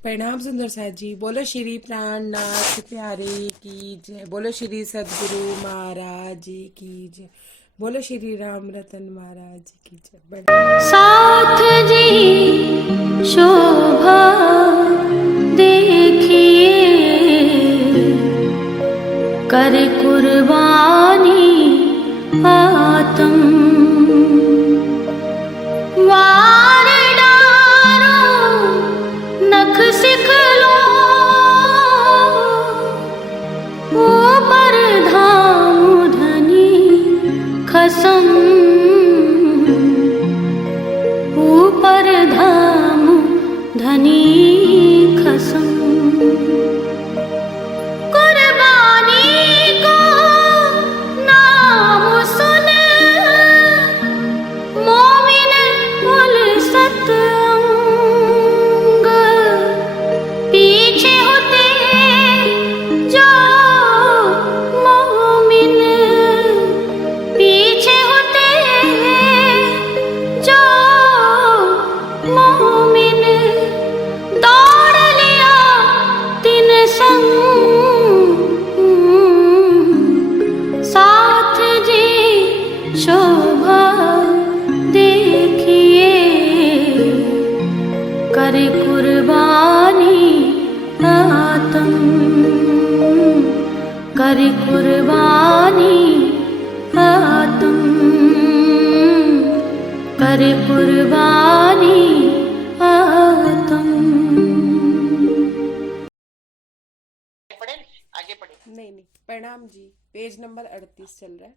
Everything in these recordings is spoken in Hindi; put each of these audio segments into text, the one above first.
प्रणाम सुंदर साथ जी। बोलो श्री प्राणनाथ प्यारे की जय। बोलो श्री सदगुरु महाराज जी की जय। बोलो श्री राम रतन महाराज जी की जय। साथ जी शोभा देखिए, कर कुर्बानी आत्म वार डारो नख सिखलो, ऊपर धाम धनी खसम, ऊपर धाम धनी खसम। कुर्बानी को नाम सुन मोमिन उलसत अंग, पीछे होते जो मोमिन, पीछे होते जो मोमिन, दौड़ लिया तिन संग, साथ जी शोभा देखिए, कर कुर्बानी आत्म, कर कुर्बानी आत्म, कर कुर्बानी आत्म। आगे पढ़े। नहीं, प्रणाम जी। पेज नंबर 38 चल रहा है।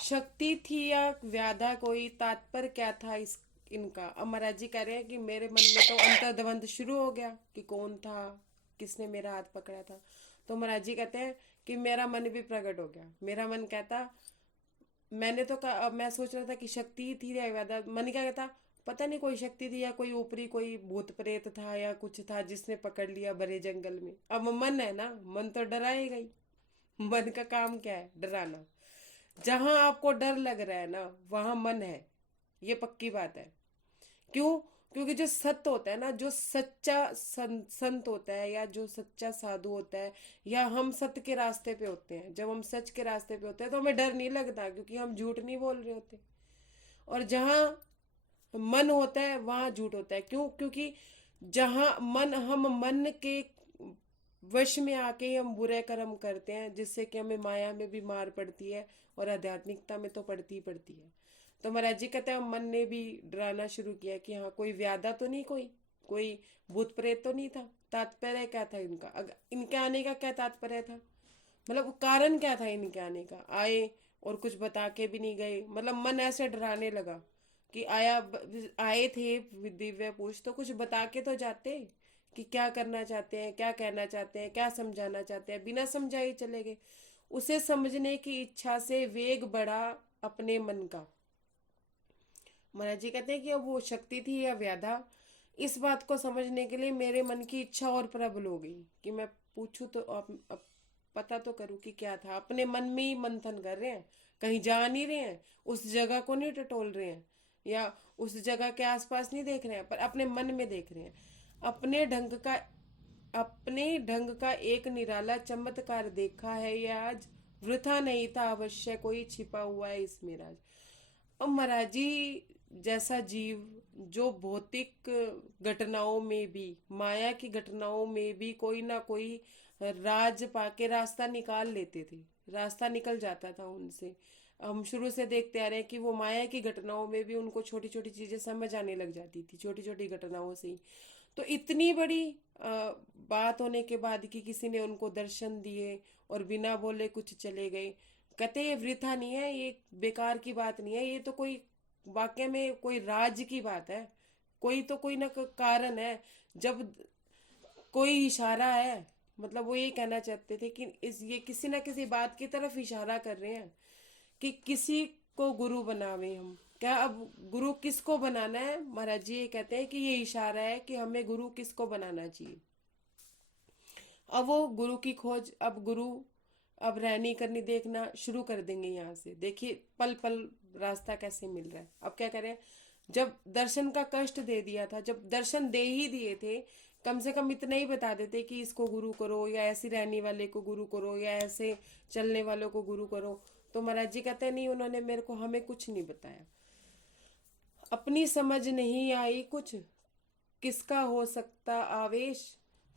शक्ति थी या व्याधा कोई, तात्पर्य क्या था इनका। अब महाराज जी कह रहे हैं कि मेरे मन में तो अंतर्द्वंद शुरू हो गया कि कौन था, किसने मेरा हाथ पकड़ा था। तो महाराज जी कहते हैं कि मेरा मन भी प्रकट हो गया। मेरा मन कहता, मैंने तो कहा, मैं सोच रहा था कि शक्ति थी या व्याधा। मन क्या कहता, पता नहीं कोई शक्ति थी या कोई ऊपरी कोई भूत प्रेत था या कुछ था जिसने पकड़ लिया भरे जंगल में। अब मन है ना, मन तो डराएगा ही। मन का काम क्या है, डराना। जहां आपको डर लग रहा है ना, वहां मन है, ये पक्की बात है। क्यों? क्योंकि जो सत्य होता है ना, जो सच्चा संत होता है या जो सच्चा साधु होता है, या हम सत्य के रास्ते पे होते हैं, जब हम सच के रास्ते पे होते हैं तो हमें डर नहीं लगता, क्योंकि हम झूठ नहीं बोल रहे होते। और जहां मन होता है वहां झूठ होता है। क्यों? क्योंकि जहां मन, हम मन के वश में आके ही हम बुरे कर्म करते हैं, जिससे कि हमें माया में भी मार पड़ती है और आध्यात्मिकता में तो पड़ती ही पड़ती है। तो महाराज जी कहते हैं मन ने भी डराना शुरू किया कि हाँ, कोई व्याधा तो नहीं, कोई कोई भूत प्रेत तो नहीं था। तात्पर्य क्या था इनका, अगर इनके आने का क्या तात्पर्य था, मतलब कारण क्या था इनके आने का। आए और कुछ बता के भी नहीं गए। मतलब मन ऐसे डराने लगा कि आए थे दिव्य पुरुष, तो कुछ बता के तो जाते कि क्या करना चाहते हैं, क्या कहना चाहते हैं, क्या समझाना चाहते हैं। बिना समझाए चले गए। उसे समझने की इच्छा से वेग बढ़ा अपने मन का। महाराज जी कहते हैं कि अब वो शक्ति थी या व्याधा, इस बात को समझने के लिए मेरे मन की इच्छा और प्रबल हो गई कि मैं पूछूं तो अब पता तो करूं कि क्या था। अपने मन में ही मंथन कर रहे हैं, कहीं जा नहीं रहे हैं, उस जगह को नहीं टटोल रहे हैं, या उस जगह के आसपास नहीं देख रहे हैं, पर अपने मन में देख रहे हैं। अपने ढंग का, अपने ढंग का एक निराला चमत्कार देखा है ये आज, वृथा नहीं था अवश्य कोई छिपा हुआ है इसमें राज। और महाराज जी जैसा जीव जो भौतिक घटनाओं में भी, माया की घटनाओं में भी कोई ना कोई राज पाके रास्ता निकाल लेते थे, रास्ता निकल जाता था उनसे। हम शुरू से देखते आ रहे हैं कि वो माया की घटनाओं में भी उनको छोटी छोटी चीजें समझ आने लग जाती थी, छोटी छोटी घटनाओं से ही। तो इतनी बड़ी बात होने के बाद कि किसी ने उनको दर्शन दिए और बिना बोले कुछ चले गए, कहते ये वृथा नहीं है, ये बेकार की बात नहीं है, ये तो कोई वाकई में कोई राज की बात है। कोई तो कोई ना कोई कारण है, जब कोई इशारा है। मतलब वो ये कहना चाहते थे कि ये किसी ना किसी बात की तरफ इशारा कर रहे हैं कि किसी को गुरु बनावे हम। क्या अब गुरु किसको बनाना है, महाराज जी ये कहते हैं कि ये इशारा है कि हमें गुरु किसको बनाना चाहिए। अब वो गुरु की खोज, अब गुरु अब रहनी करनी देखना शुरू कर देंगे। यहाँ से देखिए पल पल रास्ता कैसे मिल रहा है। अब क्या करें, जब दर्शन का कष्ट दे दिया था, जब दर्शन दे ही दिए थे कम से कम इतना ही बता देते कि इसको गुरु करो, या ऐसी रहने वाले को गुरु करो, या ऐसे चलने वालों को गुरु करो। तो महाराज जी कहते नहीं, उन्होंने मेरे को हमें कुछ नहीं बताया। अपनी समझ नहीं आई कुछ, किसका हो सकता आवेश,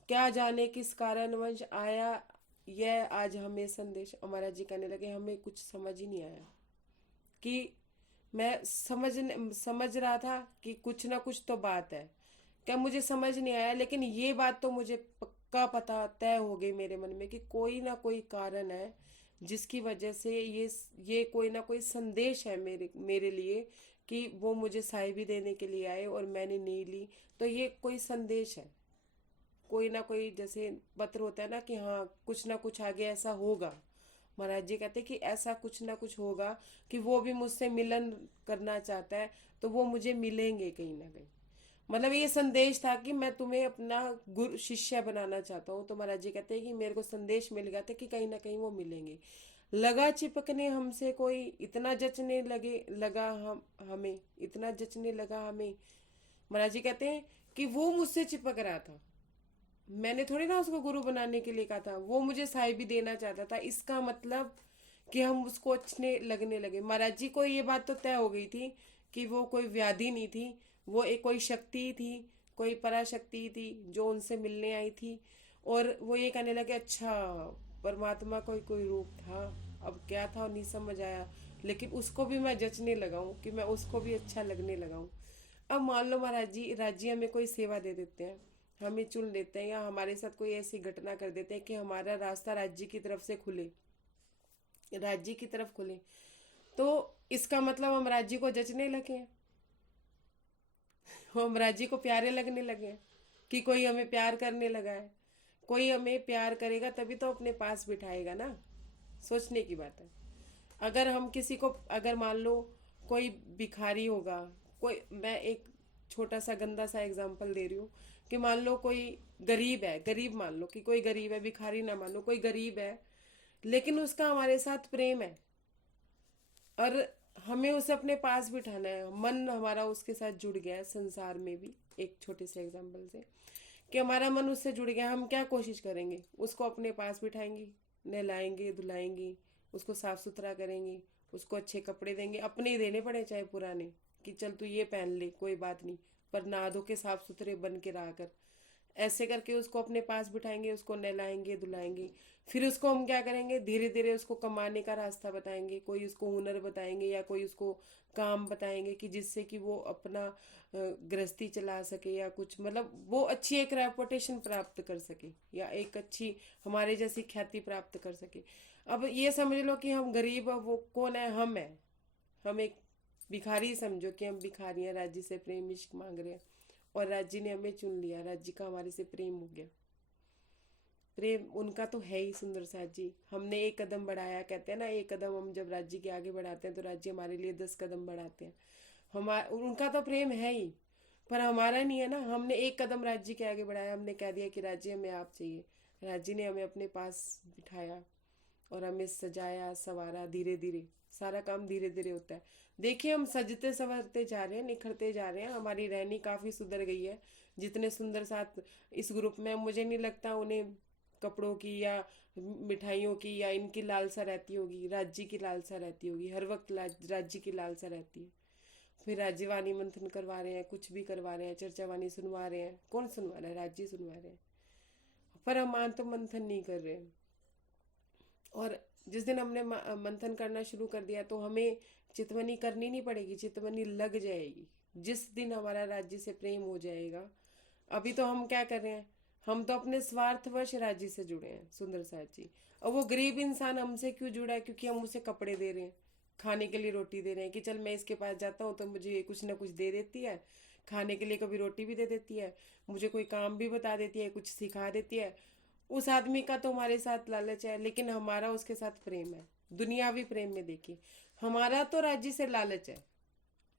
क्या जाने किस कारणवश आया यह आज हमें संदेश। महाराज जी कहने लगे हमें कुछ समझ ही नहीं आया, कि मैं समझ रहा था कि कुछ ना कुछ तो बात है, क्या मुझे समझ नहीं आया, लेकिन ये बात तो मुझे पक्का पता तय हो गई मेरे मन में कि कोई ना कोई कारण है जिसकी वजह से ये कोई ना कोई संदेश है मेरे मेरे लिए, कि वो मुझे साहिबी देने के लिए आए और मैंने नहीं ली। तो ये कोई संदेश है, कोई ना कोई, जैसे पत्र होता है ना कि हाँ कुछ ना कुछ आगे ऐसा होगा। महाराज जी कहते कि ऐसा कुछ ना कुछ होगा कि वो भी मुझसे मिलन करना चाहता है, तो वो मुझे मिलेंगे कहीं ना कहीं। मतलब ये संदेश था कि मैं तुम्हें अपना गुरु शिष्य बनाना चाहता हूँ। तो महाराज जी कहते हैं कि मेरे को संदेश मिल गया था कि कहीं ना कहीं वो मिलेंगे। लगा चिपकने हमसे कोई, इतना जचने लगा हमें, इतना जचने लगा हमें। महाराज जी कहते हैं कि वो मुझसे चिपक रहा था, मैंने थोड़ी ना उसको गुरु बनाने के लिए कहा था, वो मुझे साहिबी देना चाहता था। इसका मतलब कि हम उसको अच्छे लगने लगे। महाराज जी को ये बात तो तय हो गई थी कि वो कोई व्याधि नहीं थी, वो एक कोई शक्ति थी, कोई पराशक्ति थी जो उनसे मिलने आई थी। और वो ये कहने लगे अच्छा परमात्मा कोई कोई रूप था, अब क्या था नहीं समझ आया, लेकिन उसको भी मैं जचने लगा हूँ, कि मैं उसको भी अच्छा लगने लगा हूँ। अब मान लो महाराज जी राज्य हमें कोई सेवा दे देते हैं, हमें चुन लेते हैं, या हमारे साथ कोई ऐसी घटना कर देते हैं कि हमारा रास्ता राज्य की तरफ से खुले, राज्य की तरफ खुले, तो इसका मतलब हम राज्य को जचने लगे हैं, हम राज्य को प्यारे लगने लगे हैं, कि कोई हमें प्यार करने लगा है। कोई हमें प्यार करेगा तभी तो अपने पास बिठाएगा ना, सोचने की बात है। अगर हम किसी को, अगर मान लो कोई भिखारी होगा, कोई, मैं एक छोटा सा गंदा सा एग्जांपल दे रही हूँ, कि मान लो कोई गरीब है, गरीब मान लो कि कोई गरीब है, भिखारी ना मान लो, कोई गरीब है, लेकिन उसका हमारे साथ प्रेम है और हमें उसे अपने पास बिठाना है, मन हमारा उसके साथ जुड़ गया है संसार में भी, एक छोटे से एग्जांपल से, कि हमारा मन उससे जुड़ गया, हम क्या कोशिश करेंगे, उसको अपने पास बिठाएंगे, नहलाएंगे धुलाएंगे, उसको साफ सुथरा करेंगे, उसको अच्छे कपड़े देंगे, अपने ही देने पड़े चाहे पुराने, कि चल तू ये पहन ले कोई बात नहीं, पर नहा धो के साफ सुथरे बन के रहा कर। ऐसे करके उसको अपने पास बिठाएंगे, उसको नहलाएंगे धुलाएंगे। फिर उसको हम क्या करेंगे, धीरे धीरे उसको कमाने का रास्ता बताएंगे, कोई उसको हुनर बताएंगे या कोई उसको काम बताएंगे, कि जिससे कि वो अपना गृहस्थी चला सके, या कुछ मतलब वो अच्छी एक रेपुटेशन प्राप्त कर सके, या एक अच्छी हमारे जैसी ख्याति प्राप्त कर सके। अब ये समझ लो कि हम गरीब, अब वो कौन है, हम है, हम एक भिखारी समझो कि हम भिखारी हैं, राज्य से प्रेम इश्क मांग रहे हैं, और राज्य ने हमें चुन लिया, राज्य का हमारे से प्रेम हो गया। प्रेम उनका तो है ही सुंदर साथ जी, हमने एक कदम बढ़ाया, कहते हैं ना एक कदम हम जब राज्य के आगे बढ़ाते हैं तो राज्य हमारे लिए 10 कदम बढ़ाते हैं। हमारा उनका तो प्रेम है ही, पर हमारा नहीं है ना। हमने एक कदम राज्य के आगे बढ़ाया, हमने कह दिया कि राज्य हमें आप चाहिए, राज्य ने हमें अपने पास बिठाया और हमें सजाया संवारा। धीरे धीरे सारा काम धीरे धीरे होता है। देखिए हम सजते संवरते जा रहे हैं, निखरते जा रहे हैं, हमारी रहनी काफी सुधर गई है। जितने सुंदर साथ इस ग्रुप में, मुझे नहीं लगता उन्हें कपड़ों की या मिठाइयों की या इनकी लालसा रहती होगी, राज्य की लालसा रहती होगी, हर वक्त राज्य की लालसा रहती है। फिर राज्यवाणी मंथन करवा रहे हैं, कुछ भी करवा रहे हैं, चर्चावाणी सुनवा रहे हैं, कौन सुनवा रहा है, राज्य सुनवा रहे हैं, पर हम मान तो मंथन नहीं कर रहे हैं। और जिस दिन हमने मंथन करना शुरू कर दिया तो हमें चितवनी करनी नहीं पड़ेगी, चितवनी लग जाएगी जिस दिन हमारा राज्य से प्रेम हो जाएगा। अभी तो हम क्या कर रहे हैं, हम तो अपने स्वार्थवश राज्य से जुड़े हैं सुंदर साथ जी। और वो गरीब इंसान हमसे क्यों जुड़ा है, क्योंकि हम उसे कपड़े दे रहे हैं, खाने के लिए रोटी दे रहे हैं, कि चल मैं इसके पास जाता हूँ तो मुझे कुछ ना कुछ दे देती है, खाने के लिए कभी रोटी भी दे देती है, मुझे कोई काम भी बता देती है, कुछ सिखा देती है। उस आदमी का तो हमारे साथ लालच है, लेकिन हमारा उसके साथ प्रेम है, दुनियावी प्रेम में। देखिए हमारा तो राज्य से लालच है,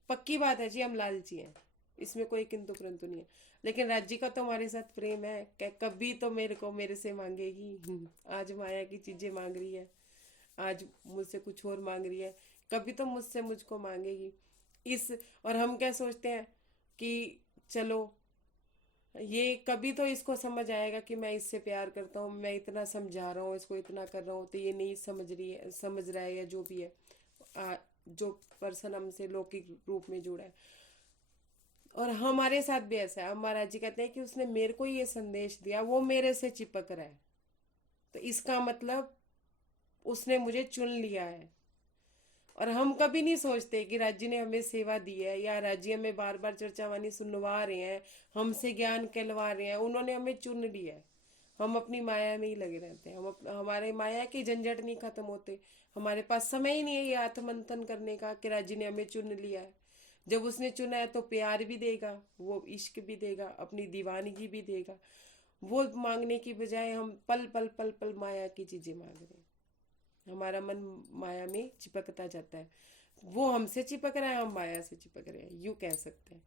पक्की बात है जी, हम लालची हैं, इसमें कोई किंतु परंतु नहीं है। लेकिन राज्य का तो हमारे साथ प्रेम है, क्या कभी तो मेरे को मेरे से मांगेगी। आज माया की चीजें मांग रही है, आज मुझसे कुछ और मांग रही है, कभी तो मुझसे मुझको मांगेगी। इस और हम क्या सोचते हैं कि चलो ये कभी तो इसको समझ आएगा कि मैं इससे प्यार करता हूँ, मैं इतना समझा रहा हूँ इसको, इतना कर रहा हूँ, तो ये नहीं समझ रही है, समझ रहा है, या जो भी है जो पर्सन हमसे लौकिक रूप में जुड़ा है। और हमारे साथ भी ऐसा है। हम महाराज जी कहते हैं कि उसने मेरे को ये संदेश दिया, वो मेरे से चिपक रहा है, तो इसका मतलब उसने मुझे चुन लिया है। और हम कभी नहीं सोचते कि राज्य ने हमें सेवा दी है, या राज्य हमें बार बार चर्चा वाणी सुनवा रहे हैं, हमसे ज्ञान कहलवा रहे हैं, उन्होंने हमें चुन लिया है। हम अपनी माया में ही लगे रहते हैं, हमारे माया के झंझट नहीं खत्म होते। हमारे पास समय ही नहीं है ये आत्ममंथन करने का कि राज्य ने हमें चुन लिया है। जब उसने चुना है तो प्यार भी देगा, वो इश्क भी देगा, अपनी दीवानगी भी देगा। वो मांगने की बजाय हम पल पल पल पल माया की चीजें मांग रहे हैं। हमारा मन माया में चिपकता जाता है। वो हमसे चिपक रहा है, हम माया से चिपक रहे हैं, यूं कह सकते हैं।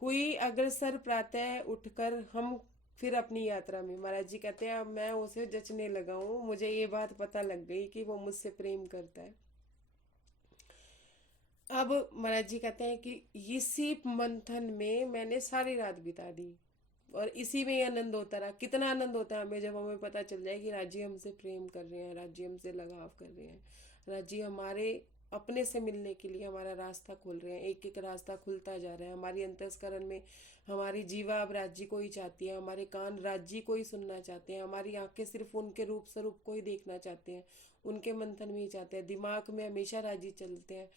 हुई अग्रसर प्रातः उठकर हम फिर अपनी यात्रा में। महाराज जी कहते हैं अब मैं उसे जचने लगा हूँ, मुझे ये बात पता लग गई कि वो मुझसे प्रेम करता है। अब महाराज जी कहते हैं कि इसी मंथन में मैंने सारी रात बिता दी, और इसी में ही आनंद होता रहा। कितना आनंद होता है हमें जब हमें पता चल जाए कि राज्य हमसे प्रेम कर रहे हैं, राज्य हमसे लगाव कर रहे हैं, राज्य हमारे अपने से मिलने के लिए हमारा रास्ता खोल रहे हैं। एक एक रास्ता खुलता जा रहा है हमारी अंतस्करण में। हमारी जीवा अब राज्य को ही चाहती है, हमारे कान राज्य को ही सुनना चाहते हैं, हमारी आंखें सिर्फ उनके रूप स्वरूप को ही देखना चाहते हैं, उनके मंथन में ही चाहते हैं। दिमाग में हमेशा राज्य चलते हैं,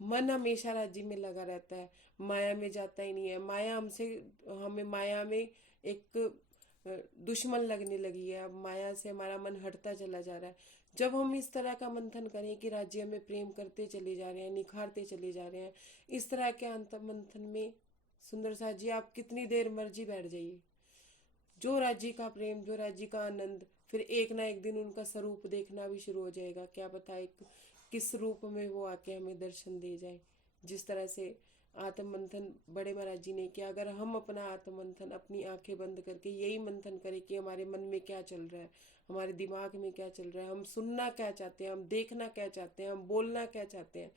मन हमेशा राज्य में लगा रहता है, माया में जाता ही नहीं है। माया हमसे, हमें माया में एक दुश्मन लगने लगी है। अब माया से हमारा मन हटता चला जा रहा है। जब हम इस तरह का मंथन करें कि राज्य में प्रेम करते चले जा रहे हैं, निखारते चले जा रहे हैं, इस तरह के अंत मंथन में सुंदर सा जी आप कितनी देर मर्जी बैठ जाइए, जो राज्य का प्रेम, जो राज्य का आनंद, फिर एक ना एक दिन उनका स्वरूप देखना भी शुरू हो जाएगा। क्या पता एक किस रूप में वो आके हमें दर्शन दे जाए। जिस तरह से आत्म मंथन बड़े महाराज जी ने किया, अगर हम अपना आत्म मंथन अपनी आंखें बंद करके यही मंथन करें कि हमारे मन में क्या चल रहा है, हमारे दिमाग में क्या चल रहा है, हम सुनना क्या चाहते हैं, हम देखना क्या चाहते हैं, हम बोलना क्या चाहते हैं,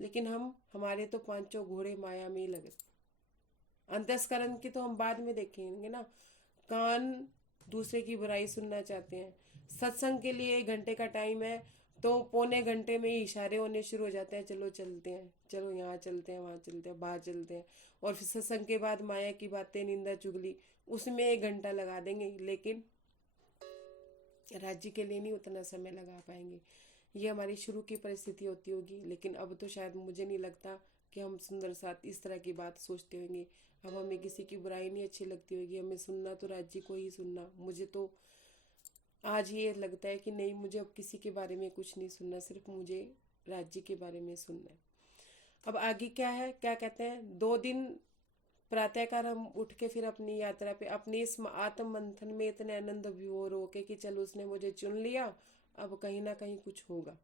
लेकिन हम हमारे तो पांचों घोड़े माया में ही लगे। अंतस्करण की तो हम बाद में देखेंगे ना। कान दूसरे की बुराई सुनना चाहते हैं। सत्संग के लिए 1 घंटे का टाइम है, तो पौने घंटे में ही इशारे होने शुरू हो जाते हैं, चलो चलते हैं, चलो यहाँ चलते हैं, वहाँ चलते हैं, बाहर चलते हैं। और फिर सत्संग के बाद माया की बातें, निंदा चुगली, उसमें 1 घंटा लगा देंगे, लेकिन राज्य के लिए नहीं उतना समय लगा पाएंगे। ये हमारी शुरू की परिस्थिति होती होगी, लेकिन अब तो शायद मुझे नहीं लगता कि हम सुंदर साथ इस तरह की बात सोचते होंगे। अब हमें किसी की बुराई नहीं अच्छी लगती होगी, हमें सुनना तो राज्य को ही सुनना। मुझे तो आज ये लगता है कि नहीं, मुझे अब किसी के बारे में कुछ नहीं सुनना, सिर्फ मुझे राज्य के बारे में सुनना है। अब आगे क्या है, क्या कहते हैं, 2 दिन प्रातःकाल हम उठ के फिर अपनी यात्रा पे, अपने इस आत्म मंथन में इतने आनंद विभोर होके कि चलो उसने मुझे चुन लिया, अब कहीं ना कहीं कुछ होगा।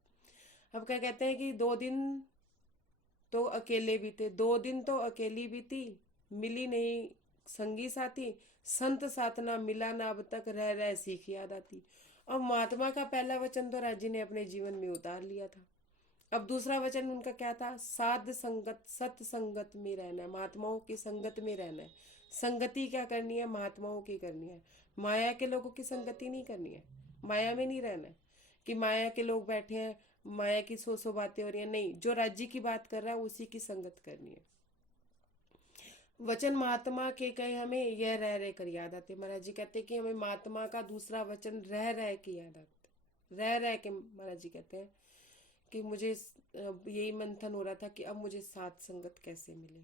अब क्या कहते हैं कि 2 दिन तो अकेले बीते, 2 दिन तो अकेली बीती, मिली नहीं संगी साथी, संत साथ ना मिला, ना अब तक रह रह सीख याद आती। अब महात्मा का पहला वचन तो राजी ने अपने जीवन में उतार लिया था। अब दूसरा वचन उनका क्या था, साध संगत सत संगत में रहना है, महात्माओं की संगत में रहना है। संगति क्या करनी है, महात्माओं की करनी है। माया के लोगों की संगति नहीं करनी है, माया में नहीं रहना है कि माया के लोग बैठे हैं, माया की सौ बातें हो रही है, नहीं, जो राज्य की बात कर रहा है उसी की संगत करनी है। वचन महात्मा के कहे हमें यह रह रह कर याद आते। महाराज जी कहते हैं कि हमें महात्मा का दूसरा वचन रह रह के याद आते, रह रह के। महाराज जी कहते हैं कि मुझे यही मंथन हो रहा था कि अब मुझे साथ संगत कैसे मिले।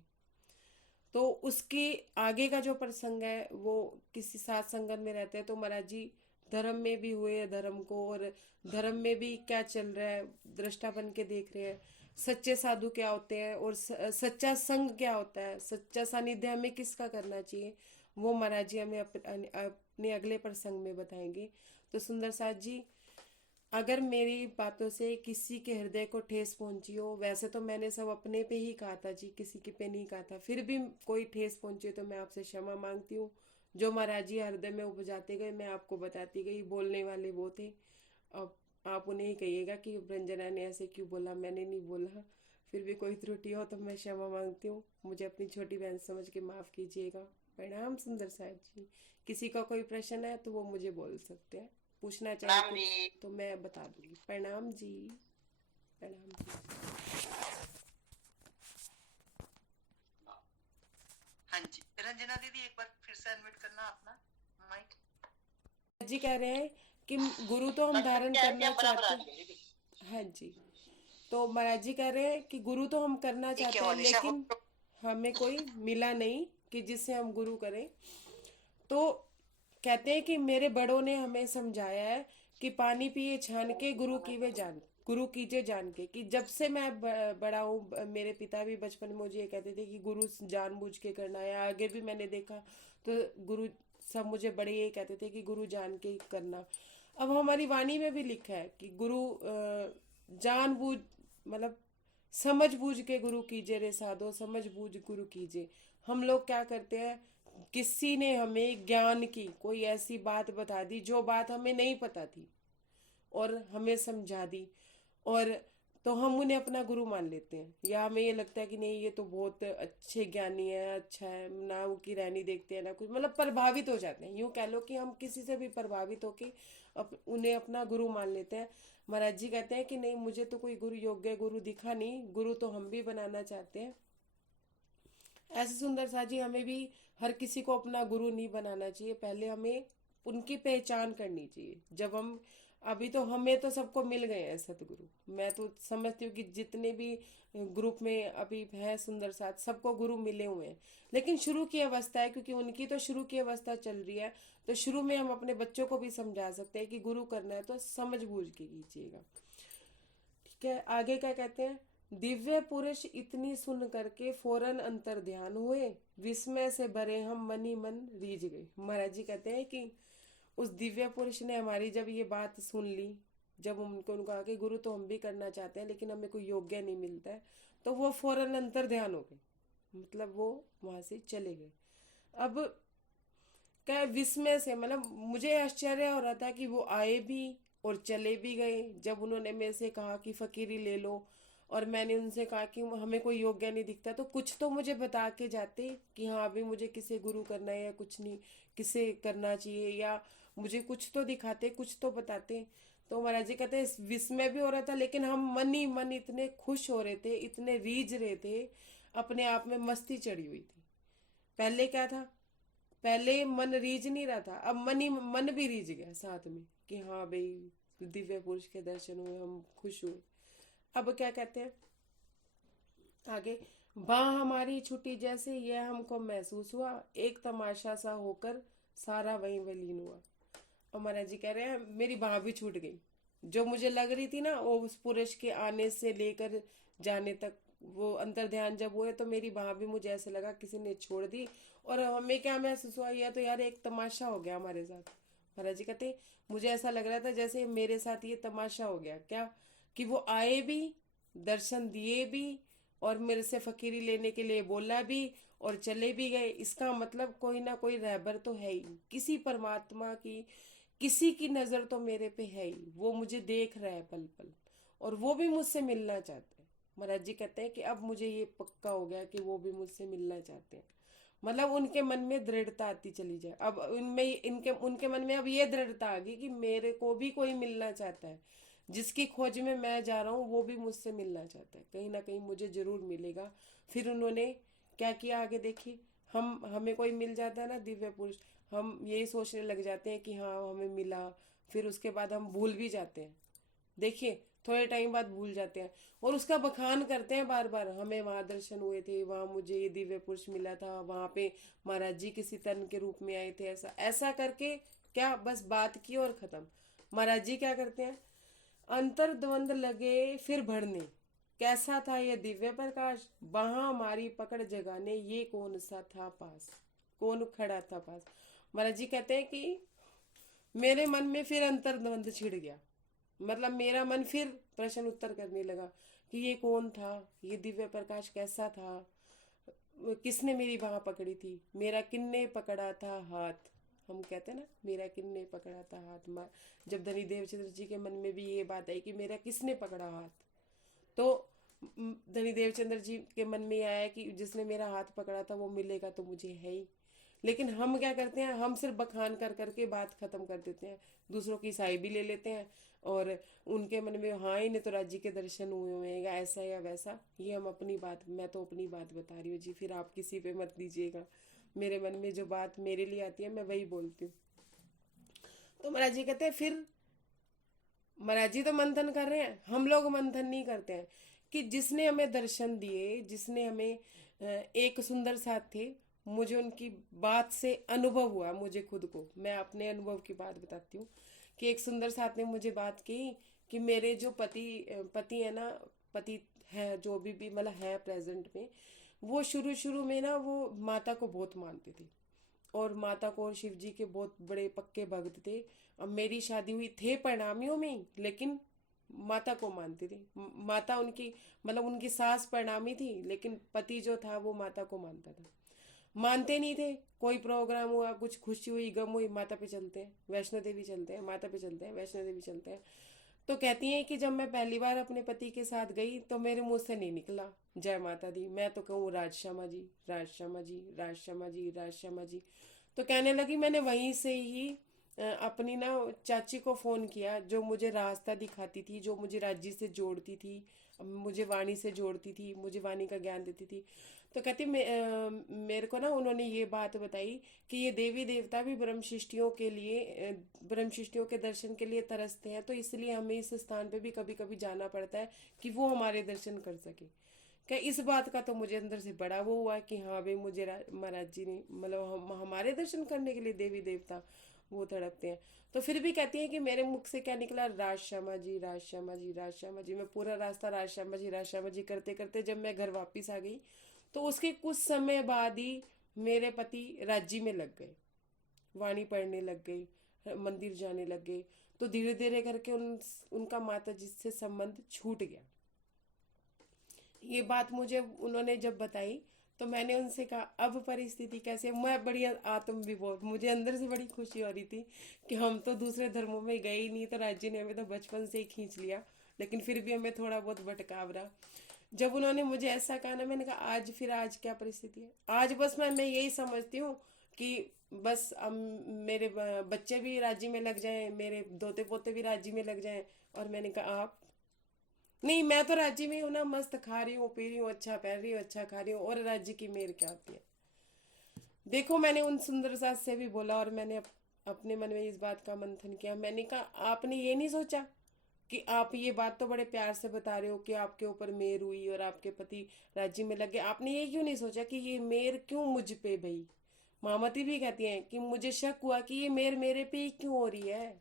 तो उसके आगे का जो प्रसंग है, वो किसी साथ संगत में रहते हैं तो महाराज जी धर्म में भी हुए धर्म को, और धर्म में भी क्या चल रहा है दृष्टा बन के देख रहे हैं। सच्चे साधु क्या होते हैं, और सच्चा संग क्या होता है, सच्चा सानिध्य हमें किसका करना चाहिए, वो महाराज जी हमें अपने अगले प्रसंग में बताएंगे। तो सुंदर साथ जी, अगर मेरी बातों से किसी के हृदय को ठेस पहुंची हो, वैसे तो मैंने सब अपने पे ही कहा था जी, किसी के पे नहीं कहा था, फिर भी कोई ठेस पहुंचे तो मैं आपसे क्षमा मांगती हूँ। जो महाराज जी हृदय में उपजाते गए मैं आपको बताती गई, बोलने वाले वो थे। अब आप उन्हें ही कहिएगा कि रंजना ने ऐसे क्यों बोला, मैंने नहीं बोला। फिर भी कोई त्रुटि हो तो मैं क्षमा मांगती हूँ, मुझे अपनी छोटी बहन समझ के माफ़ कीजिएगा। प्रणाम सुंदर साहब जी। किसी का कोई प्रश्न है तो वो मुझे बोल सकते हैं, पूछना चाहे प्रणाम कुछ जी। तो मैं बता दूंगी। प्रणाम जी। प्रणाम हाँ जी, रंजना दीदी एक बार फिर से अनम्यूट करना अपना माइक। जी। कह रहे हैं कि गुरु तो हम कंटेंट धारण क्या है कि करना हम बराबर आ चाहते हैं। रही है दीदी। हाँ जी। तो महाराज जी कह रहे हैं कि गुरु तो हम करना ठीक है चाहते हैं, मोनिशा हो। लेकिन हमें कोई मिला नहीं कि जिससे हम गुरु करें। तो कहते हैं कि मेरे बड़ों ने हमें समझाया है कि पानी पिए छान के गुरु की वे जान, गुरु कीजिए जान के। कि जब से मैं बड़ा हूँ, मेरे पिता भी बचपन में मुझे ये कहते थे कि गुरु जानबूझ के करना है। आगे भी मैंने देखा तो गुरु सब मुझे बड़े ये कहते थे कि गुरु जान के ही करना। अब हमारी वाणी में भी लिखा है कि गुरु जानबूझ, मतलब समझ बूझ के गुरु कीजिए रे साधो, समझ बूझ गुरु कीजिए। हम लोग क्या करते हैं, किसी ने हमें ज्ञान की कोई ऐसी बात बता दी जो बात हमें नहीं पता थी और हमें समझा दी, और तो हम उन्हें अपना गुरु मान लेते हैं। या हमें ये लगता है कि नहीं ये तो बहुत अच्छे ज्ञानी है, अच्छा है ना, वो की रहनी देखते हैं ना कुछ, मतलब प्रभावित हो जाते हैं। यूं कह लो कि हम किसी से भी प्रभावित होके उन्हें अपना गुरु मान लेते हैं। महाराज जी कहते हैं कि नहीं, मुझे तो कोई गुरु योग्य गुरु दिखा नहीं, गुरु तो हम भी बनाना चाहते हैं। ऐसे सुंदर सा जी, हमें भी हर किसी को अपना गुरु नहीं बनाना चाहिए। पहले हमें उनकी पहचान करनी चाहिए। जब हम, अभी तो हमें तो सबको मिल गए हैं सतगुरु। मैं तो समझती हूँ कि जितने भी ग्रुप में अभी हैं सुंदर साथ, सबको गुरु मिले हुए हैं। लेकिन शुरू की अवस्था है, क्योंकि उनकी तो शुरू की अवस्था चल रही है। तो शुरू में हम अपने बच्चों को भी समझा सकते हैं कि गुरु करना है तो समझ बूझ के कीजिएगा। ठीक है, आगे क्या कहते हैं। दिव्य पुरुष इतनी सुन करके फौरन अंतर ध्यान हुए, विस्मय से भरे हम मन ही मन रीझ गए। महाराज जी कहते हैं कि उस दिव्य पुरुष ने हमारी जब ये बात सुन ली, जब उनको उनको कहा कि गुरु तो हम भी करना चाहते हैं लेकिन हमें कोई योग्य नहीं मिलता है, तो वो फौरन अंतर ध्यान हो गए, मतलब वो वहां से चले गए। अब क्या विस्मय से, मतलब मुझे आश्चर्य हो रहा था कि वो आए भी और चले भी गए। जब उन्होंने मेरे से कहा कि फकीरी ले लो, और मैंने उनसे कहा कि हमें कोई योग्य नहीं दिखता, तो कुछ तो मुझे बता के जाते कि हाँ अभी मुझे किसे गुरु करना है या कुछ नहीं, किसे करना चाहिए, या मुझे कुछ तो दिखाते, कुछ तो बताते। तो महाराज जी कहते हैं विस्मय भी हो रहा था, लेकिन हम मन ही मन इतने खुश हो रहे थे, इतने रीझ रहे थे, अपने आप में मस्ती चढ़ी हुई थी। पहले क्या था, पहले मन रीझ नहीं रहा था, अब मन भी रीझ गया साथ में कि हाँ भाई दिव्य पुरुष के दर्शन हुए, हम खुश हुए। अब क्या कहते हैं आगे। बाह हमारी छुट्टी जैसे यह हमको महसूस हुआ, एक तमाशा सा होकर सारा वहीं विलीन हुआ। और महाराज जी कह रहे हैं मेरी बाह भी छूट गई। जो मुझे लग रही थी ना, वो उस पुरुष के आने से लेकर जाने तक, वो अंतर ध्यान जब हुए तो मेरी बाह भी, मुझे ऐसे लगा किसी ने छोड़ दी। और हमें क्या महसूस हुआ, या तो यार एक तमाशा हो गया हमारे साथ। महाराज जी कहते मुझे ऐसा लग रहा था जैसे मेरे साथ ये तमाशा हो गया। क्या, कि वो आए भी, दर्शन दिए भी, और मेरे से फकीरी लेने के लिए बोला भी, और चले भी गए। इसका मतलब कोई ना कोई रहबर तो है ही, किसी परमात्मा की, किसी की नजर तो मेरे पे है ही। वो मुझे देख रहा है पल पल, और वो भी मुझसे मिलना चाहते हैं। महाराज जी कहते हैं कि अब मुझे ये पक्का हो गया कि वो भी मुझसे मिलना चाहते हैं। मतलब उनके मन में दृढ़ता आती चली जाए। अब उनमें इनके उनके मन में अब ये दृढ़ता आ गई कि मेरे को भी कोई मिलना चाहता है, जिसकी खोज में मैं जा रहा हूँ वो भी मुझसे मिलना चाहता है, कहीं ना कहीं मुझे जरूर मिलेगा। फिर उन्होंने क्या किया आगे देखिए। हमें कोई मिल जाता है ना दिव्य पुरुष, हम यही सोचने लग जाते हैं कि हाँ हमें मिला, फिर उसके बाद हम भूल भी जाते हैं। देखिए थोड़े टाइम बाद भूल जाते हैं, और उसका बखान करते हैं बार बार। हमें वहां दर्शन हुए थे, वहां मुझे ये दिव्य पुरुष मिला था, वहां पे महाराज जी किसी तन के रूप में आए थे, ऐसा ऐसा करके क्या बस बात की और खत्म। महाराज जी क्या करते हैं, अंतर द्वंद लगे फिर बढ़ने, कैसा था ये दिव्य प्रकाश, वहां हमारी पकड़ जगाने, ये कौन सा था पास, कौन खड़ा था पास। महाराज जी कहते हैं कि मेरे मन में फिर अंतर्द्वंद छिड़ गया। मतलब मेरा मन फिर प्रश्न उत्तर करने लगा कि ये कौन था, ये दिव्य प्रकाश कैसा था, किसने मेरी बाह पकड़ी थी, मेरा किन्ने पकड़ा था हाथ। हम कहते हैं ना मेरा किन्ने पकड़ा था हाथ। जब धनी देवचंद्र जी के मन में भी ये बात आई कि मेरा किसने पकड़ा हाथ, तो धनी देवचंद्र जी के मन में आया कि जिसने मेरा हाथ पकड़ा था वो मिलेगा तो मुझे है ही। लेकिन हम क्या करते हैं, हम सिर्फ बखान कर करके बात खत्म कर देते हैं, दूसरों की साई भी ले लेते हैं, और उनके मन में हाँ इन्हें तो राज्य के दर्शन हुए हुए हैं, या ऐसा या वैसा। ये हम अपनी बात, मैं तो अपनी बात बता रही हूँ जी, फिर आप किसी पे मत दीजिएगा। मेरे मन में जो बात मेरे लिए आती है मैं वही बोलती हूँ। तो महाराज जी कहते हैं फिर महाराज जी तो मंथन कर रहे हैं, हम लोग मंथन नहीं करते हैं कि जिसने हमें दर्शन दिए, जिसने हमें एक सुंदर साथ थे, मुझे उनकी बात से अनुभव हुआ, मुझे खुद को, मैं अपने अनुभव की बात बताती हूँ कि एक सुंदर साथ ने मुझे बात की कि मेरे जो पति है ना, पति है जो भी मतलब है प्रेजेंट में, वो शुरू शुरू में ना वो माता को बहुत मानते थे, और माता को और शिव जी के बहुत बड़े पक्के भक्त थे। अब मेरी शादी हुई थे प्रणामियों में ही, लेकिन माता को मानती थी। माता उनकी मतलब उनकी सास प्रणामी थी, लेकिन पति जो था वो माता को मानता था। मानते नहीं थे, कोई प्रोग्राम हुआ, कुछ खुशी हुई, गम हुई, माता पे चलते हैं, वैष्णो देवी चलते हैं, माता पे चलते हैं, वैष्णो देवी चलते हैं। तो कहती हैं कि जब मैं पहली बार अपने पति के साथ गई तो मेरे मुंह से नहीं निकला जय माता दी, मैं तो कहूँ राज श्यामा जी, राज श्यामा जी, राज श्यामा जी, राज श्यामा जी। तो कहने लगी मैंने वहीं से ही अपनी ना चाची को फ़ोन किया, जो मुझे रास्ता दिखाती थी, जो मुझे राज्य से जोड़ती थी, मुझे वाणी से जोड़ती थी, मुझे वाणी का ज्ञान देती थी। तो कहती मेरे को ना उन्होंने ये बात बताई कि ये देवी देवता भी ब्रह्मशिष्टियों के लिए ब्रह्मशिष्टियों के दर्शन के लिए तरसते हैं, तो इसलिए हमें इस स्थान पे भी कभी कभी जाना पड़ता है कि वो हमारे दर्शन कर सके। क्या इस बात का तो मुझे अंदर से बड़ा वो हुआ कि हाँ भाई मुझे महाराज जी ने मतलब हमारे दर्शन करने के लिए देवी देवता वो तड़पते हैं। तो फिर भी कहती है कि मेरे मुख से क्या निकला, राज श्यामा जी, राज श्यामा जी, राज श्यामा जी। मैं पूरा रास्ता राज श्यामा जी, राज श्यामा जी करते करते जब मैं घर वापिस आ गई, तो उसके कुछ समय बाद ही मेरे पति राज्य में लग गए, वाणी पढ़ने लग गई, मंदिर जाने लग गए। तो धीरे धीरे करके उनका माता जी से संबंध छूट गया। ये बात मुझे उन्होंने जब बताई तो मैंने उनसे कहा अब परिस्थिति कैसे। मैं बड़ी आत्म विभोर, मुझे अंदर से बड़ी खुशी हो रही थी कि हम तो दूसरे धर्मों में गए ही नहीं, तो राज्य ने हमें तो बचपन से ही खींच लिया, लेकिन फिर भी हमें थोड़ा बहुत भटकाव रहा। जब उन्होंने मुझे ऐसा कहा ना, मैंने कहा आज फिर आज क्या परिस्थिति है। आज बस मैं यही समझती हूँ कि बस मेरे बच्चे भी राज्य में लग जाएं, मेरे दोते पोते भी राज्य में लग जाएं। और मैंने कहा आप नहीं, मैं तो राज्य में हूँ ना, मस्त खा रही हूँ, पी रही हूँ, अच्छा पहन रही हूँ, अच्छा खा रही हूँ, और राज्य की मेहर क्या होती है। देखो मैंने उन सुंदर सास से भी बोला, और मैंने अपने मन में इस बात का मंथन किया। मैंने कहा आपने ये नहीं सोचा कि आप ये बात तो बड़े प्यार से बता रहे हो कि आपके ऊपर मेहर हुई और आपके पति राज्य में लगे, आपने ये क्यों नहीं सोचा कि ये मेहर क्यों मुझ पे भई। मामती भी कहती हैं कि मुझे शक हुआ कि ये मेहर मेरे पे ही क्यों हो रही है,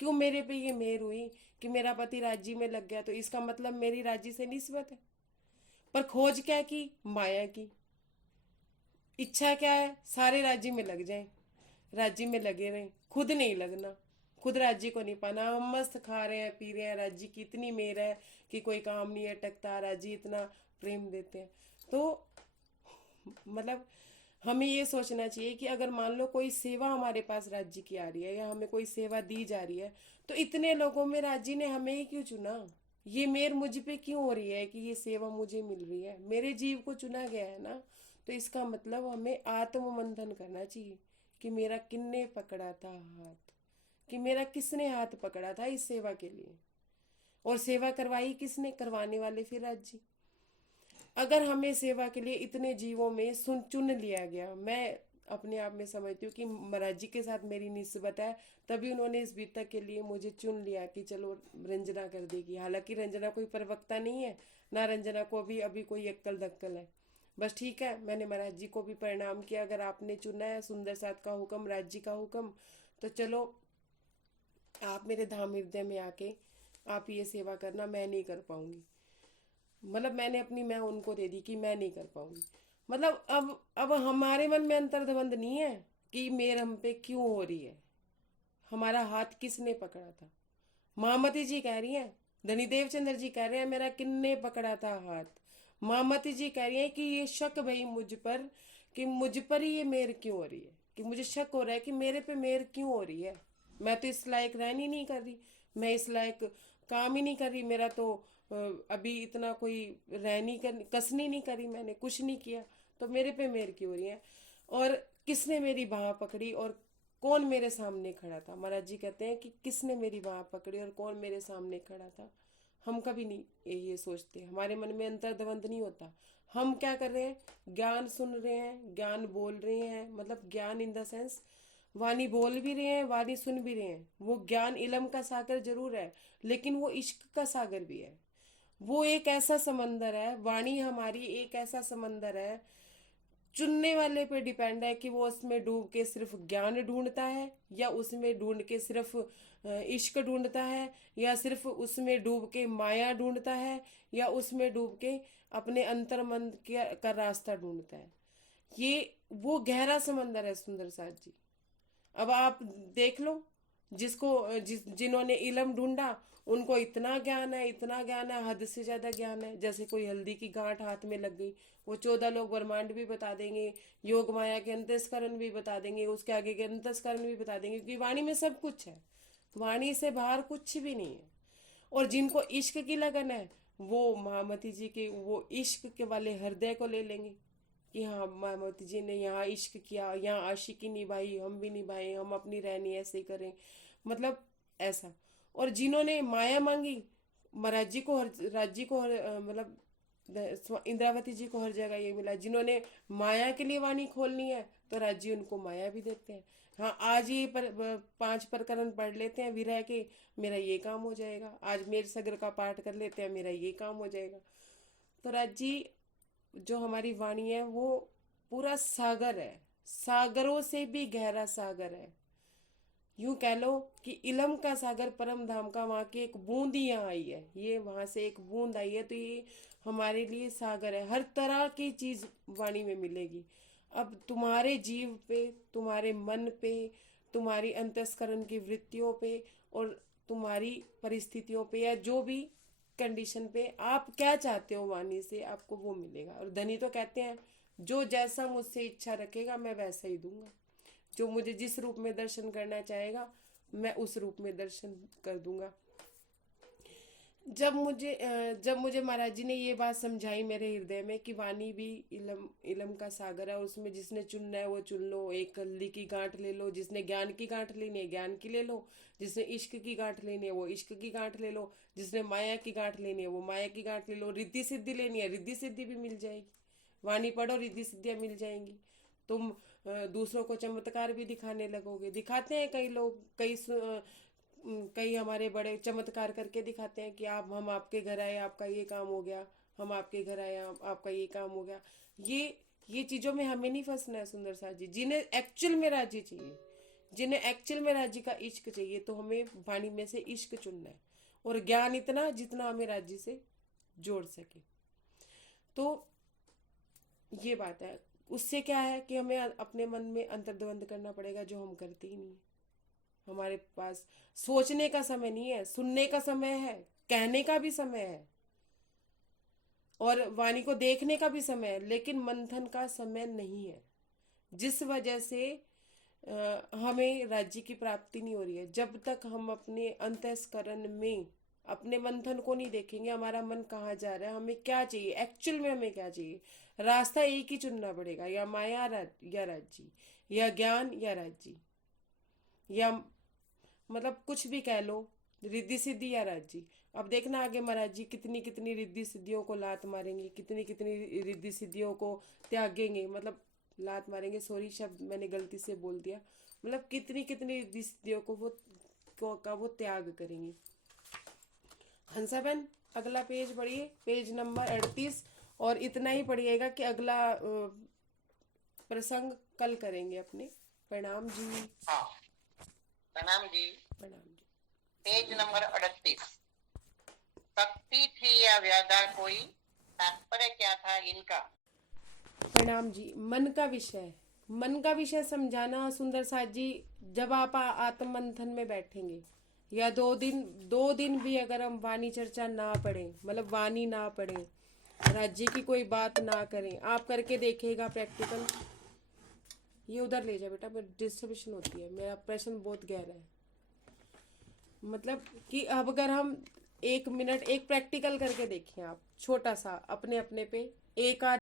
क्यों मेरे पे ये मेहर हुई कि मेरा पति राज्य में लग गया, तो इसका मतलब मेरी राज्य से निस्बत है। पर खोज क्या की, माया की। इच्छा क्या है, सारे राज्य में लग जाएं, राज्य में लगे रहें, खुद नहीं लगना, खुद राज्य को नहीं पाना। हम मस्त खा रहे हैं, पी रहे हैं, राज्य की इतनी मेहर है कि कोई काम नहीं अटकता, राज्य इतना प्रेम देते हैं। तो मतलब हमें ये सोचना चाहिए कि अगर मान लो कोई सेवा हमारे पास राज्य की आ रही है, या हमें कोई सेवा दी जा रही है, तो इतने लोगों में राज्य ने हमें ही क्यों चुना, ये मेहर मुझ पे क्यों हो रही है कि ये सेवा मुझे मिल रही है, मेरे जीव को चुना गया है ना। तो इसका मतलब हमें आत्ममंथन करना चाहिए कि मेरा किन्ने पकड़ा था हाथ, कि मेरा किसने हाथ पकड़ा था इस सेवा के लिए, और सेवा करवाई किसने, करवाने वाले फिर राज्य। अगर हमें सेवा के लिए इतने जीवों में चुन लिया गया, मैं अपने आप में समझती हूँ कि महाराज जी के साथ मेरी निस्बत है, तभी उन्होंने इस बीतक के लिए मुझे चुन लिया कि चलो रंजना कर देगी। हालांकि रंजना कोई प्रवक्ता नहीं है ना, रंजना को भी अभी कोई अक्कल दक्कल है। बस ठीक है, मैंने महाराज जी को भी प्रणाम किया। अगर आपने चुना है सुंदर साथ का हुक्म, राज्य जी का हुक्म, तो चलो आप मेरे धाम हृदय में आके आप ये सेवा करना, मैं नहीं कर पाऊंगी। मतलब मैंने अपनी मैं उनको दे दी कि मैं नहीं कर पाऊंगी। मतलब अब हमारे मन में अंतर्द्वंद नहीं है कि मेर हम पे क्यों हो रही है, हमारा हाथ किसने पकड़ा था। महामती जी कह रही हैं, धनीदेव चंद्र जी कह रहे हैं मेरा किन्ने पकड़ा था हाथ। महामती जी कह रही हैं कि ये शक भाई मुझ पर, कि मुझ पर ही ये मेर क्यों हो रही है, कि मुझे शक हो रहा है कि मेरे पे मेर क्यों हो रही है। मैं तो इस लायक रहनी नहीं कर रही, मैं इस लायक काम ही नहीं कर रही, मेरा तो अभी इतना कोई रहनी कर कसनी नहीं करी, मैंने कुछ नहीं किया, तो मेरे पे मेर क्यों हो रही है। और किसने मेरी बाह पकड़ी और कौन मेरे सामने खड़ा था। महाराज जी कहते हैं कि किसने मेरी बाह पकड़ी और कौन मेरे सामने खड़ा था। हम कभी नहीं ये सोचते, हमारे मन में अंतर्द्वंद नहीं होता। हम क्या कर रहे हैं, ज्ञान सुन रहे हैं, ज्ञान बोल रहे हैं, मतलब ज्ञान इन द सेंस वाणी बोल भी रहे हैं, वाणी सुन भी रहे हैं। वो ज्ञान इलम का सागर जरूर है, लेकिन वो इश्क का सागर भी है। वो एक ऐसा समंदर है, वाणी हमारी एक ऐसा समंदर है। चुनने वाले पे डिपेंड है कि वो उसमें डूब के सिर्फ ज्ञान ढूंढता है, या उसमें ढूंढ के सिर्फ इश्क ढूंढता है, या सिर्फ उसमें डूब के माया ढूंढता है, या उसमें डूब के अपने अंतर मन का रास्ता ढूंढता है। ये वो गहरा समंदर है सुंदर साथ जी। अब आप देख लो, जिन्होंने इलम ढूंढा उनको इतना ज्ञान है, इतना ज्ञान है, हद से ज्यादा ज्ञान है। जैसे कोई हल्दी की गांठ हाथ में लग गई, वो 14 लोग ब्रह्मांड भी बता देंगे, योग माया के अंतस्करण भी बता देंगे, उसके आगे के अंतस्करण भी बता देंगे, क्योंकि वाणी में सब कुछ है। वाणी से बाहर कुछ भी नहीं है। और जिनको इश्क की लगन है, वो महामती जी के वो इश्क के वाले हृदय को ले लेंगे कि हाँ महामती जी ने यहाँ इश्क किया, यहाँ आशिकी निभाई, हम भी निभाए, हम अपनी रहनी ऐसे ही करें, मतलब ऐसा। और जिन्होंने माया मांगी, महाराज जी को राज जी को मतलब इंद्रावती जी को हर जगह ये मिला। जिन्होंने माया के लिए वाणी खोलनी है तो राज जी उनको माया भी देते हैं। हाँ, आज ये 5 प्रकरण पढ़ लेते हैं विरह के, मेरा ये काम हो जाएगा। आज मेर सगर का पाठ कर लेते हैं, मेरा ये काम हो जाएगा। तो राज जी जो हमारी वाणी है वो पूरा सागर है, सागरों से भी गहरा सागर है। यूं कह लो कि इलम का सागर परम धाम का, वहां की एक बूंद ही यहाँ आई है, ये वहां से एक बूंद आई है, तो ये हमारे लिए सागर है। हर तरह की चीज वाणी में मिलेगी। अब तुम्हारे जीव पे, तुम्हारे मन पे, तुम्हारी अंतस्करण की वृत्तियों पे, और तुम्हारी परिस्थितियों पे, या जो भी कंडीशन पे आप क्या चाहते हो वाणी से, आपको वो मिलेगा। और धनी तो कहते हैं जो जैसा मुझसे इच्छा रखेगा मैं वैसा ही दूंगा। जो मुझे जिस रूप में दर्शन करना चाहेगा मैं उस रूप में दर्शन कर दूंगा। जब मुझे महाराज जी ने ये बात समझाई मेरे हृदय में कि वाणी भी इलम का सागर है, और उसमें जिसने चुनना है वो चुन लो। एक कली की गांठ ले लो, जिसने ज्ञान की गांठ लेनी है ज्ञान की ले लो, जिसने इश्क की गांठ लेनी है वो इश्क की गांठ ले लो, जिसने माया की गांठ लेनी है वो माया की गांठ ले लो। रिद्धि सिद्धि लेनी है, रिद्धि सिद्धि भी मिल जाएगी। वाणी पढ़ो, रिद्धि सिद्धियां मिल जाएंगी। तुम दूसरों को चमत्कार भी दिखाने लगोगे। दिखाते हैं कई लोग, कई हमारे बड़े चमत्कार करके दिखाते हैं कि हम आपके घर आए आपका ये काम हो गया, हम आपके घर आए आपका ये काम हो गया। ये चीजों में हमें नहीं फंसना है सुंदर साथ जी। जिन्हें एक्चुअल में राजी चाहिए, जिन्हें एक्चुअल में राजी का इश्क चाहिए, तो हमें वाणी में से इश्क चुनना है, और ज्ञान इतना जितना हमें राजी से जोड़ सके। तो ये बात है। उससे क्या है कि हमें अपने मन में अंतर्द्वंद करना पड़ेगा, जो हम करते ही नहीं। हमारे पास सोचने का समय नहीं है, सुनने का समय है, कहने का भी समय है, और वाणी को देखने का भी समय है, लेकिन मंथन का समय नहीं है। जिस वजह से हमें राज्य की प्राप्ति नहीं हो रही है। जब तक हम अपने अंतस्करण में अपने मंथन को नहीं देखेंगे, हमारा मन कहाँ जा रहा है, हमें क्या चाहिए, एक्चुअल में हमें क्या चाहिए, रास्ता एक ही चुनना पड़ेगा, या माया या राज्य, या ज्ञान या राज्य, या मतलब कुछ भी कह लो, रिद्धि सिद्धि या राज्य। अब देखना आगे महाराज जी कितनी कितनी रिद्धि सिद्धियों को लात मारेंगे, कितनी कितनी रिद्धि सिद्धियों को त्यागेंगे, मतलब लात मारेंगे, सॉरी शब्द मैंने गलती से बोल दिया, मतलब कितनी कितनी रिद्धि सिद्धियों को वो त्याग करेंगे। हंसाबेन अगला पेज पढ़िए, पेज नंबर 38, और इतना ही पढ़िएगा कि अगला प्रसंग कल करेंगे अपने। प्रणाम जी। हाँ, प्रणाम जी। प्रणाम जी। Page number 38। शक्ति थी या व्याधा कोई, तात्पर्य क्या था इनका। प्रणाम जी। मन का विषय समझाना सुंदर साथ जी। जब आप आत्म मंथन में बैठेंगे, या 2 दिन भी अगर हम वाणी चर्चा ना पढ़ें, मतलब वाणी ना पढ़ें, राज्य की कोई बात ना करें, आप करके देखिएगा प्रैक्टिकल। ये उधर ले जा बेटा, डिस्टर्बेशन होती है, मेरा प्रश्न बहुत गहरा है। मतलब कि अब अगर हम 1 मिनट एक प्रैक्टिकल करके देखें, आप छोटा सा अपने पे एक आध